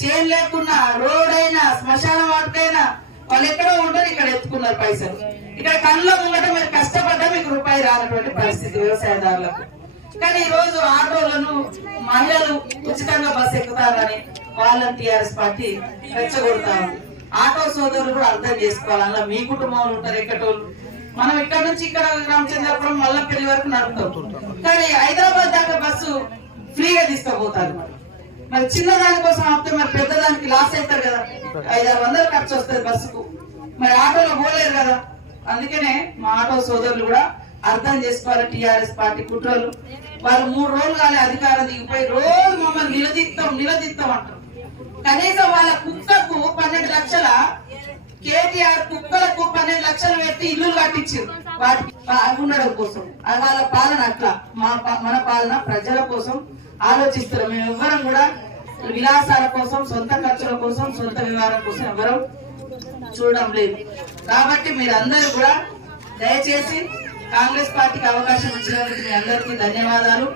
చేన్ లేకున్నా రోడ్ అయినా శ్మశాన వాటికైనా వాళ్ళు ఎక్కడో ఉంటారు, ఇక్కడ ఎత్తుకున్నారు పైసలు. ఇక్కడ కళ్ళ ముంగట మీరు కష్టపడ్డా మీకు రూపాయి రానటువంటి పరిస్థితి వ్యవసాయదారులకు. కానీ ఈ రోజు ఆటోలను మహిళలు ఉచితంగా బస్సు ఎక్కుతారని వాళ్ళని టీఆర్ఎస్ పార్టీ రెచ్చగొడతారు. ఆటో సోదరులు కూడా అర్థం చేసుకోవాలి, అలా మీ కుటుంబంలో ఉంటారు ఎక్కటోళ్ళు. మనం ఇక్కడ నుంచి ఇక్కడ రామచంద్రపురం మల్లపల్లి వరకు నడుపుతాం, కానీ హైదరాబాద్ దాకా బస్సు ఫ్రీగా తీసుకుపోతారు. మరి చిన్న దానికోసం ఆపితే మరి పెద్ద దానికి లాస్ అవుతారు కదా, 500-600 ఖర్చు వస్తుంది బస్సుకు. మరి ఆటోలో పోలేరు కదా. అందుకనే మా ఆటో సోదరులు కూడా అర్థం చేసుకోవాలి. టీఆర్ఎస్ పార్టీ కుట్రలు వాళ్ళు 3 రోజులు కానీ అధికారం దిగిపోయి రోజు మమ్మల్ని నిలదీస్తాం అంటారు. కనీసం వాళ్ళ కుక్కకు 12 లక్షల కేటీఆర్ కుక్కలకు 12 లక్షలు పెట్టి ఇల్లు కట్టించారు వాటికి ఉండడం కోసం. వాళ్ళ పాలన అట్లా. మన పాలన ప్రజల కోసం ఆలోచిస్తారు. మేము ఎవ్వరం కూడా విలాసాల కోసం, సొంత ఖర్చుల కోసం, సొంత వ్యవహారం కోసం ఎవరం చూడడం లేదు. కాబట్టి మీరందరూ కూడా దయచేసి కాంగ్రెస్ పార్టీకి అవకాశం ఇచ్చినందుకు మీ అందరికీ ధన్యవాదాలు.